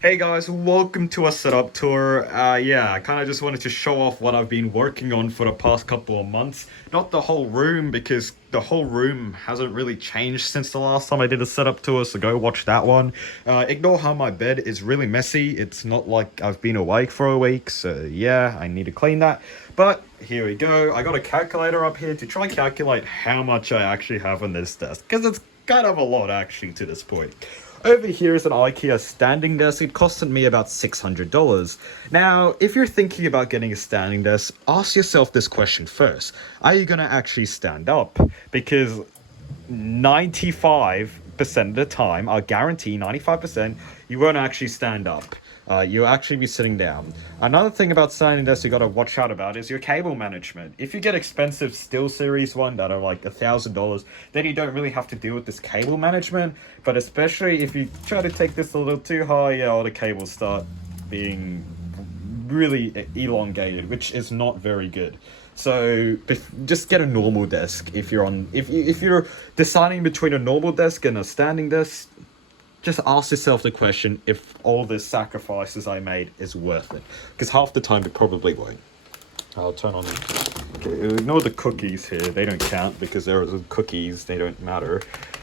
Hey guys, welcome to a setup tour. Yeah, I kind of just wanted to show off what I've been working on for the past couple of months. Not the whole room, because the whole room hasn't really changed since the last time I did a setup tour, so go watch that one. Ignore how my bed is really messy. It's not like I've been awake for a week, so yeah, I need to clean that. But here we go. I got a calculator up here to try and calculate how much I actually have on this desk, because it's kind of a lot actually to this point. Over here is an IKEA standing desk. It costed me about $600. Now, if you're thinking about getting a standing desk, ask yourself this question first. Are you going to actually stand up? Because 95% of the time, I guarantee 95%, you won't actually stand up. You'll actually be sitting down. Another thing about standing desks you gotta watch out about is your cable management. If you get expensive Steel Series one that are like $1,000, then you don't really have to deal with this cable management. But especially if you try to take this a little too high, yeah, all the cables start being really elongated, which is not very good. So just get a normal desk if you're on if you're deciding between a normal desk and a standing desk. Just ask yourself the question if all the sacrifices I made is worth it, because half the time it probably won't. I'll turn on. Okay, ignore the cookies here. They don't count because they're cookies. They don't matter.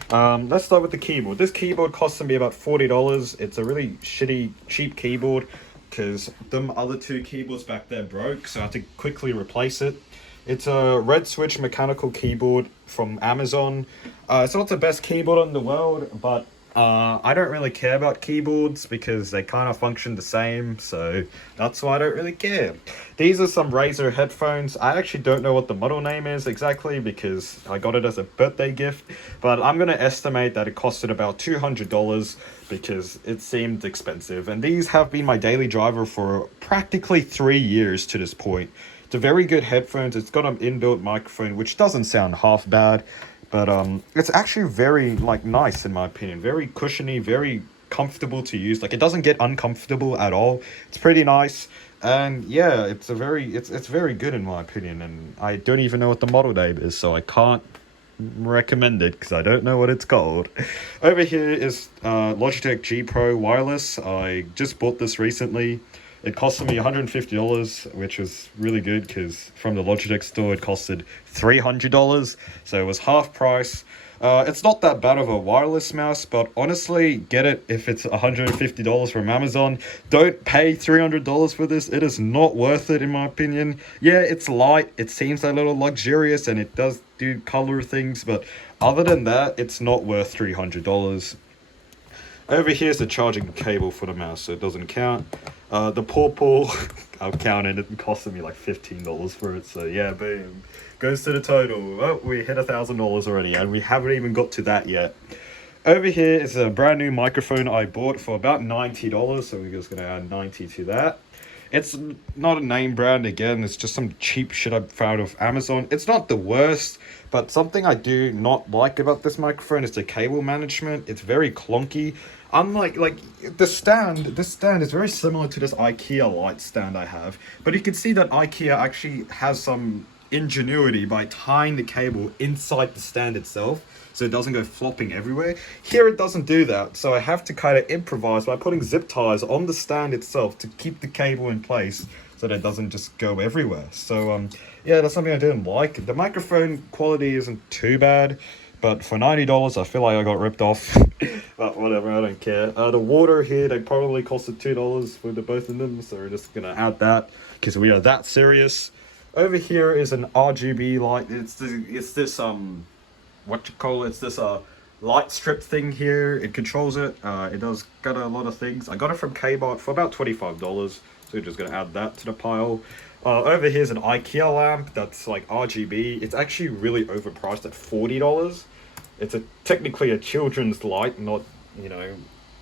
Let's start with the keyboard. This keyboard costed me about $40. It's a really shitty, cheap keyboard because them other two keyboards back there broke, so I had to quickly replace it. It's a red switch mechanical keyboard from Amazon. It's not the best keyboard in the world, but I don't really care about keyboards because they kind of function the same, so that's why I don't really care. These are some Razer headphones. I actually don't know what the model name is exactly because I got it as a birthday gift, but I'm going to estimate that it costed about $200 because it seemed expensive. And these have been my daily driver for practically 3 years to this point. It's a very good headphones. It's got an inbuilt microphone, which doesn't sound half bad. But it's actually very like nice in my opinion. Very cushiony, very comfortable to use. Like it doesn't get uncomfortable at all. It's pretty nice. And yeah, it's very good in my opinion. And I don't even know what the model name is, so I can't recommend it because I don't know what it's called. Over here is Logitech G Pro wireless. I just bought this recently. It costed me $150, which was really good because from the Logitech store it costed $300, so it was half price. It's not that bad of a wireless mouse, but honestly, get it if it's $150 from Amazon. Don't pay $300 for this. It is not worth it in my opinion. Yeah, it's light, it seems a little luxurious, and it does do color things, but other than that, it's not worth $300. Over here's the charging cable for the mouse, so it doesn't count. The purple, I've counted it, costed me like $15 for it, so yeah, boom. Goes to the total. Oh, we hit $1,000 already, and we haven't even got to that yet. Over here is a brand new microphone I bought for about $90, so we're just gonna add 90 to that. It's not a name brand again, it's just some cheap shit I found off Amazon. It's not the worst, but something I do not like about this microphone is the cable management. It's very clunky. Unlike this stand is very similar to this IKEA light stand I have, but you can see that IKEA actually has some ingenuity by tying the cable inside the stand itself so it doesn't go flopping everywhere. Here it doesn't do that, so I have to kind of improvise by putting zip ties on the stand itself to keep the cable in place so that it doesn't just go everywhere. So yeah, that's something I didn't like. The microphone quality isn't too bad, but for $90 I feel like I got ripped off. But whatever, I don't care. The water here, they probably costed $2 for the both of them, so we're just gonna add that because we are that serious. Over here is an RGB light. It's this what you call it? It's this light strip thing here. It controls it. It does got a lot of things. I got it from Kmart for about $25, so we're just gonna add that to the pile. Over here's an IKEA lamp that's like RGB. It's actually really overpriced at $40. It's technically a children's light, not, you know,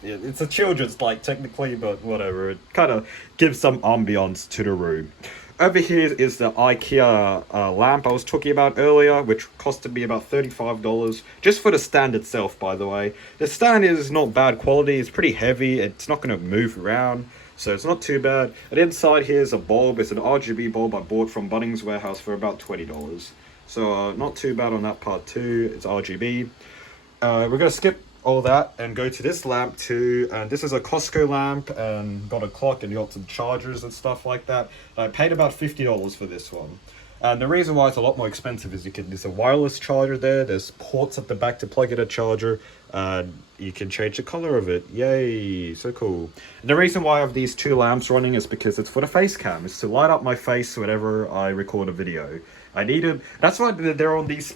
it's a children's light technically, but whatever. It kind of gives some ambiance to the room. Over here is the IKEA lamp I was talking about earlier, which costed me about $35, just for the stand itself, by the way. The stand is not bad quality, it's pretty heavy, it's not going to move around, so it's not too bad. And inside here is a bulb. It's an RGB bulb I bought from Bunnings Warehouse for about $20. So not too bad on that part too, it's RGB. We're going to skip all that and go to this lamp too. And this is a Costco lamp and got a clock and got some chargers and stuff like that. I paid about $50 for this one. And the reason why it's a lot more expensive is there's a wireless charger there, there's ports at the back to plug in a charger, and you can change the color of it. Yay, so cool. And the reason why I have these two lamps running is because it's for the face cam. It's to light up my face whenever I record a video. That's why they're on these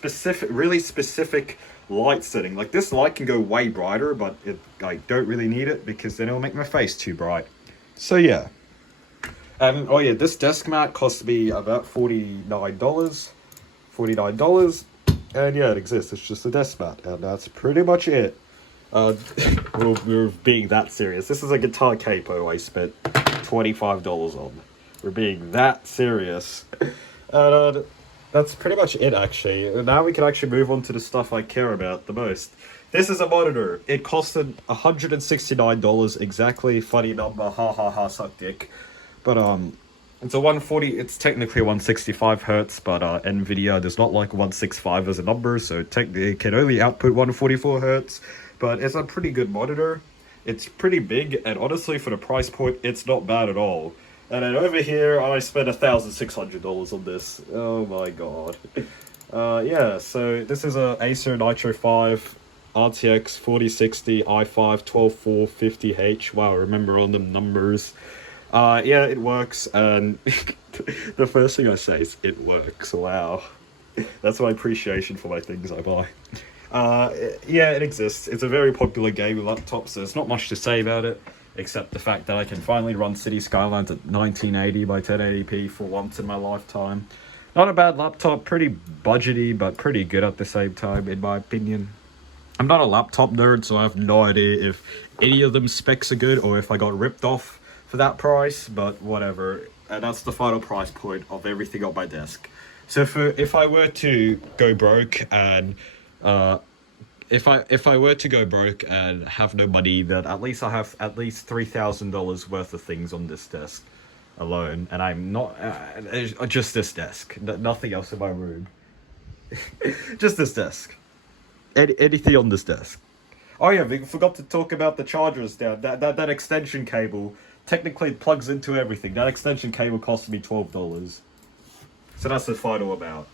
really specific light setting. Like this light can go way brighter, but I don't really need it because then it'll make my face too bright. So yeah. Oh yeah, this desk mat cost me about $49. And yeah, it exists. It's just a desk mat, and that's pretty much it. We're being that serious. This is a guitar capo I spent $25 on. We're being that serious. And that's pretty much it, actually. Now we can actually move on to the stuff I care about the most. This is a monitor. It costed $169 exactly. Funny number, ha ha ha, suck dick. But it's a 140. It's technically 165 hertz, but Nvidia does not like 165 as a number, so technically it can only output 144 hertz. But it's a pretty good monitor. It's pretty big, and honestly, for the price point, it's not bad at all. And then over here, I spent $1,600 on this. Oh my god. Yeah, so this is a Acer Nitro 5 RTX 4060 i5 12450H. Wow, remember all them numbers. Yeah, it works, and the first thing I say is it works. Wow. That's my appreciation for my things I buy. Yeah, it exists. It's a very popular gaming laptop, so there's not much to say about it, except the fact that I can finally run City Skylines at 1980 by 1080p for once in my lifetime. Not a bad laptop, pretty budgety, but pretty good at the same time, in my opinion. I'm not a laptop nerd, so I have no idea if any of them specs are good, or if I got ripped off for that price, but whatever. And that's the final price point of everything on my desk. So if I were to go broke and if I were to go broke and have no money, then at least I have at least $3,000 worth of things on this desk alone, and I'm not just this desk, nothing else in my room. Just this desk. Anything on this desk. Oh yeah, we forgot to talk about the chargers down. That extension cable technically plugs into everything. That extension cable cost me $12. So that's the final amount.